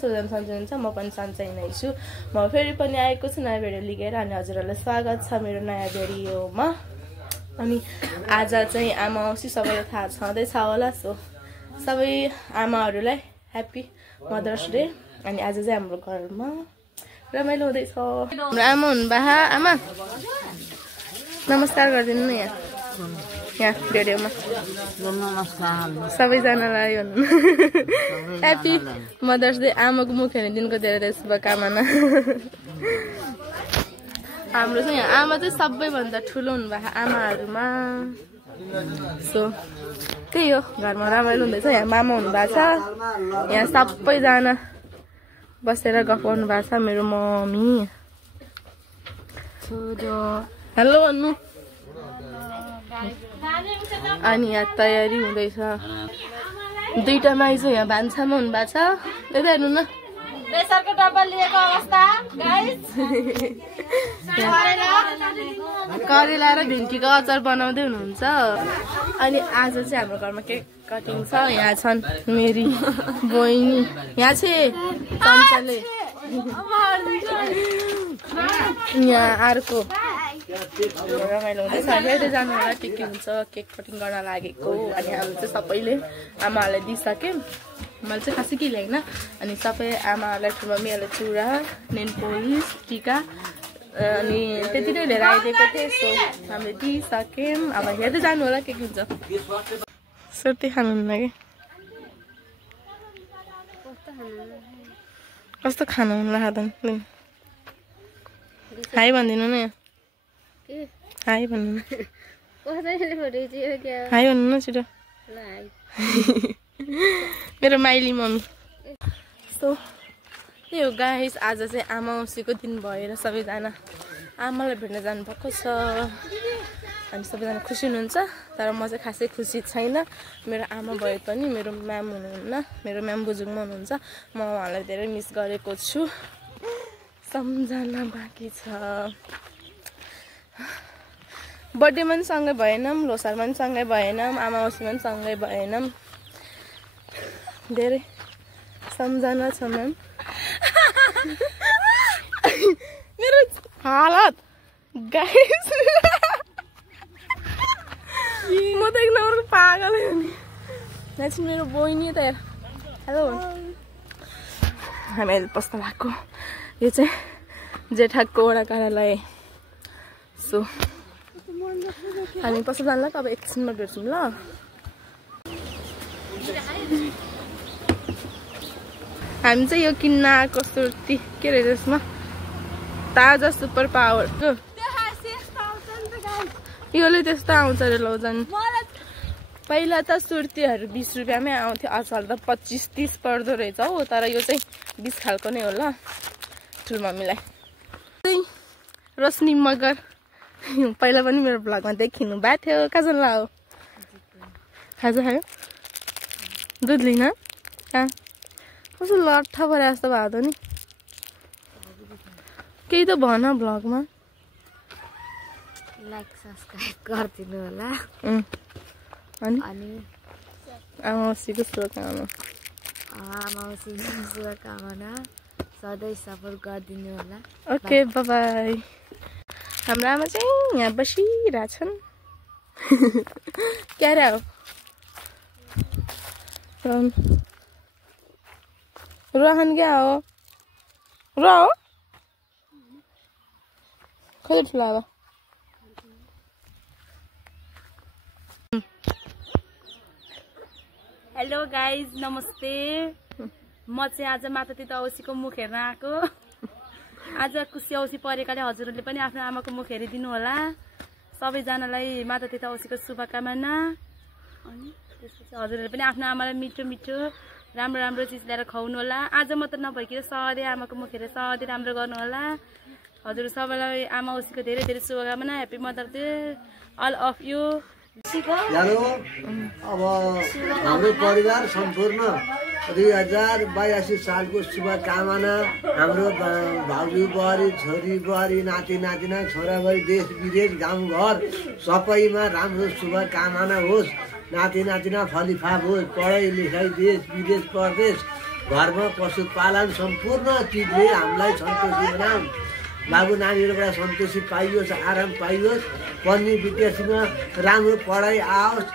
सबैजना सन्चै हुनुहुन्छ म पनि सन्चै नै छु म फेरि पनि आएको छु नयाँ भिडियो लिएर अनि हजुरहरूलाई स्वागत छ मेरो नयाँ भिडियोमा अनि आज चाहिँ आमा औँसी सबैलाई थाहा छँदैछ होला सो सबै आमाहरूलाई ह्याप्पी मदर्स डे अनि आज चाहिँ हाम्रो घरमा रमाइलो हुँदैछ हाम्रो आमा हुनुभयो आमा नमस्कार गरिदिनु न यहाँ भिडियोमा सबैजनालाई ह्याप्पी मदर्स डे आमाको मुख हेर्ने दिनको धेरै धेरै शुभकामना हाम्रो चाहिँ यहाँ आमा चाहिँ सबैभन्दा ठुलो हुनुभएको आमाहरूमा सो त्यही हो घरमा रमाइलो हुँदैछ यहाँ मामा हुनुभएको छ यहाँ सबैजना बसेर गफाउनु भएको छ मेरो मम्मी हेलो भन्नु अनि यहाँ तयारी हुँदैछ दुईटा माइज यहाँ भान्सामा हुनुभएको छ त्यही त हेर्नु न प्रेसरको डब्बा लिएको अवस्था गाइस करेला र भिन्डीको अचार बनाउँदै हुनुहुन्छ अनि आज चाहिँ हाम्रो घरमा केक कटिङ छ यहाँ छन् मेरी बहिनी यहाँ चाहिँ चम्चाले यहाँ अर्को रमाइलो हुँदैछ हेर्दै जानु होला के हुन्छ केक कटिङ गर्न लागेको अनि हामी चाहिँ सबैले आमाहरूलाई दिइसक्यौँ मैले चाहिँ खासै के ल्याइन अनि सबै आमाहरूलाई ठुलोमम्मीहरूलाई चुरा नेल पोलिस टिका अनि त्यति नै लिएर आइदिएको थिएँ सो हामीले दिइसक्यौँ अब हेर्दै जानु होला के हुन्छ सुर्ती खानुहुन्न कि कस्तो खानुहुन्न खाँदैन हाई भनिदिनु न हाई भन्नु हाई भन्नु न छिटो मेरो माइली मम्मी सो त्यही हो गाइस आज चाहिँ आमा औँसीको दिन भएर सबैजना आमालाई भेट्न जानुभएको छ अनि सबैजना खुसी हुनुहुन्छ तर म चाहिँ खासै खुसी छैन मेरो आमा भए पनि मेरो म्याम हुनुहुन्न मेरो म्याम बुजुर्गमा हुनुहुन्छ म उहाँलाई धेरै मिस गरेको छु सम्झना बाँकी छ बर्थडेमा पनि सँगै भएनौँ लोसारमा पनि सँगै भएनौँ आमा औँसीमा पनि सँगै भएनौँ धेरै सम्झना छ म्याम मेरो हालत गाइस म त एक नम्बरको पागल हो नि यहाँ चाहिँ मेरो बहिनी त हेलो हामी अहिले पस्नु भएको यो चाहिँ जेठाको वडा कार्यालय सो हामी पस्नु जान्ला अब एकछिनमा भेट्छौँ ल हामी चाहिँ यो किन्न आएको सुर्ती के रहेछ यसमा ताजा सुपर पावर योले त्यस्तो आउँछ अरे लौजन पहिला त सुर्तीहरू 20 रुपियाँमै आउँथ्यो आजकल त 25-30 पर्दो रहेछ हो तर यो चाहिँ 20 खालको नै हो ल ठुलमम्मीलाई रोशनी मगर पहिला पनि मेरो ब्लगमा देखिनु भएको थियो कहाँ ला हो खाजा खायो दुध लिन कस्तो लट्ठा परे जस्तो भएको नि केही त भन ब्लगमा लाइक सब्सक्राइब गरिदिनु होला अनि आमा औँसीको शुभकामना सधैँ सपोर्ट गरिदिनु होला ओके बाइ बाइ हाम्रो आमा चाहिँ यहाँ बसिरहेछन् क्यारे हो रोहन क्या हो रो कति ठुलो अब हेलो गाइज नमस्ते म चाहिँ आज मातातीत औँसीको मुख हेर्न आएको आज खुसी औँसी परेकाले हजुरहरूले पनि आफ्नो आमाको मुख हेरिदिनु होला सबैजनालाई मातातीत औँसीको शुभकामना अनि त्यसपछि हजुरहरूले पनि आफ्नो आमालाई मिठो मिठो राम्रो राम्रो चिज ल्याएर खुवाउनु होला आज मात्र नभइकन सधैँ आमाको मुख हेरेर सधैँ राम्रो गर्नु होला हजुर सबैलाई आमा औँसीको धेरै धेरै शुभकामना happy mother's day all of you hello अब हाम्रो परिवार सम्पूर्ण 2082 सालको शुभकामना हाम्रो भाउजू बुहारी छोरी बुहारी नाति नातिना छोराबुहारी देश विदेश गाउँघर सबैमा राम्रो शुभकामना होस् नाति नातिना फलिफाप होस् पढाइ लेखाइ देश विदेश परदेश घरमा पशुपालन सम्पूर्ण चिजले हामीलाई सन्तोषी बनाऊँ। बाबु नानीहरूबाट सन्तोषी पाइयोस्, आराम पाइयोस्, पढ्ने विद्यार्थीमा राम्रो पढाइ आओस्।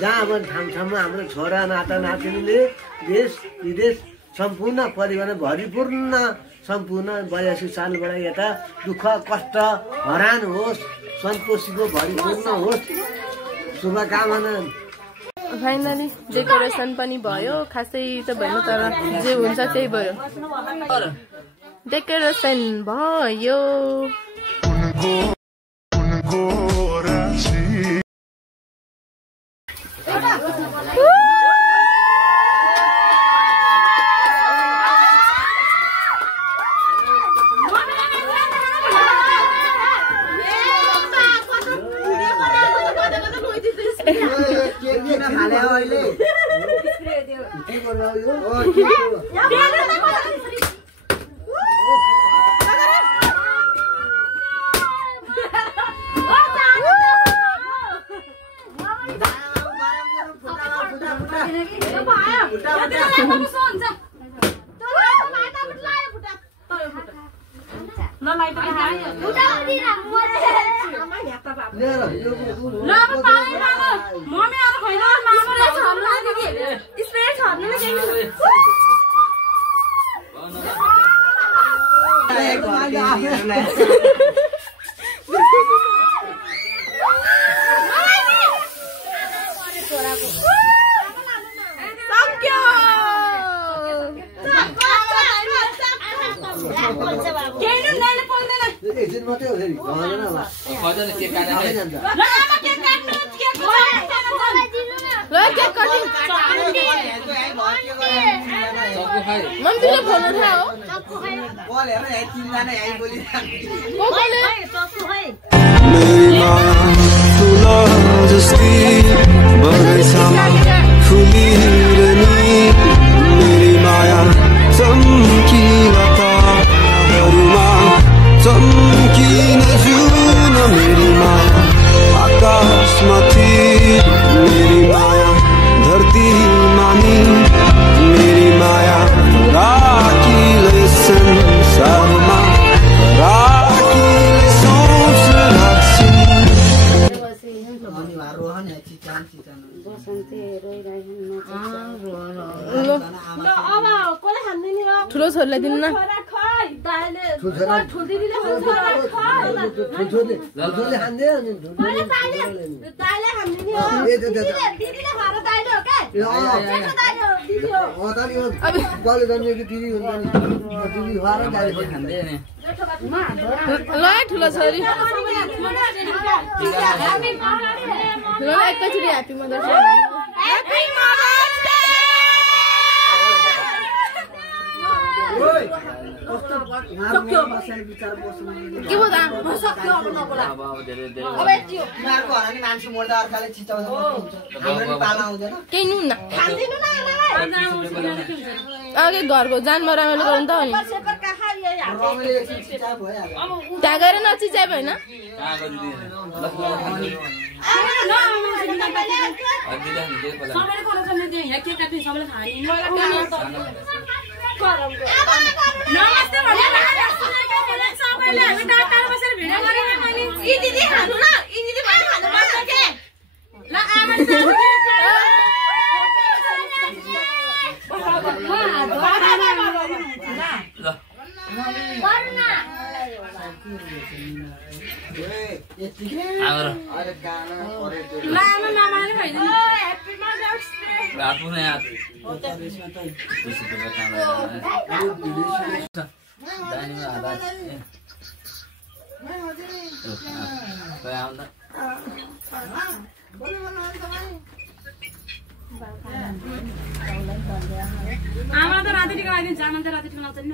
जहाँ अब ठाउँ ठाउँमा हाम्रो छोरा नाता नातिनीले देश विदेश सम्पूर्ण परिवार भरिपूर्ण सम्पूर्ण 82 सालबाट यता दुःख कष्ट हरान होस्, सन्तोषीको भरिपूर्ण होस्, शुभकामना। फाइनली डेकोरेसन पनि भयो, खासै त भएन तर जे हुन्छ त्यही भयो। डेकोरेसन भयो। ठुलो छोरीलाई दिनु न। ल ठुलो छोरी ल एकैचोटि ह्याप्पी मदर्स डे। के भयो अघि घरको जानमा रमाइलो गर्नु त हो नि। त्यहाँ गएर नचिचाइ भएन। आमा त राति टिका आइदिन्छ, आमा त राति टिका लाउँछ नि।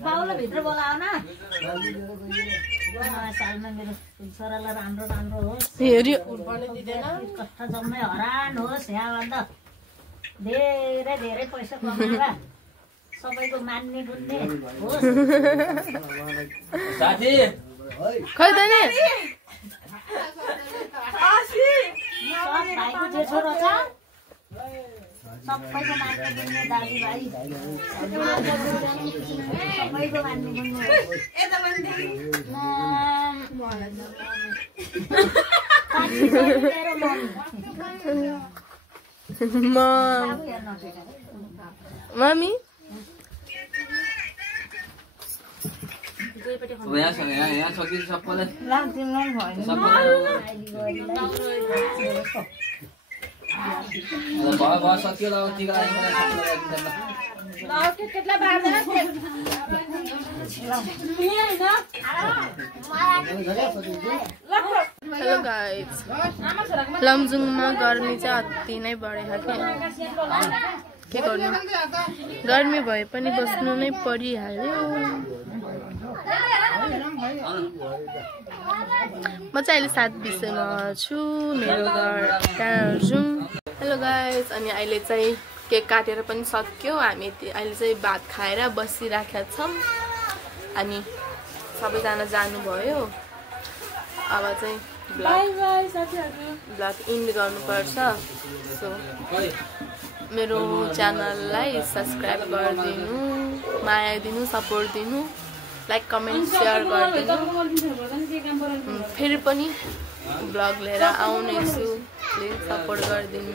बाउलाई भित्र बोलाओ न। सालमा मेरो छोरालाई राम्रो राम्रो होस्, कष्ट जम्मै हरान होस्, यहाँभन्दा धेरै धेरै पैसा कमाएर सबैको मान्ने गुन्ने होस्। साथी खै त नि सब भाइको जेठो रहेछ। सबैको मान्ने गुन्ने दाजुभाइ सबैको मान्ने गुन्ने मम्मी यहाँ सकिन्छ सबैलाई भयो सकियो ल टिका हेलो गाइज लमजुङमा गर्मी चाहिँ अति नै बढेको थियो के गर्नु गर्मी भए पनि बस्नु नै परिहाल्यो म चाहिँ अहिले 7 विषयमा छु मेरो घर कालजुङ हेलो गाइज अनि अहिले चाहिँ केक काटेर पनि सक्यो हामी अहिले चाहिँ भात खाएर बसिराखेका छौँ अनि सबैजना जानुभयो अब चाहिँ ब्लग इन्ड गर्नुपर्छ सो मेरो च्यानललाई सब्सक्राइब गरिदिनु माया दिनु सपोर्ट दिनु लाइक कमेन्ट सेयर गरिदिनु फेरि पनि ब्लग लिएर आउनेछु प्लिज सपोर्ट गरिदिनु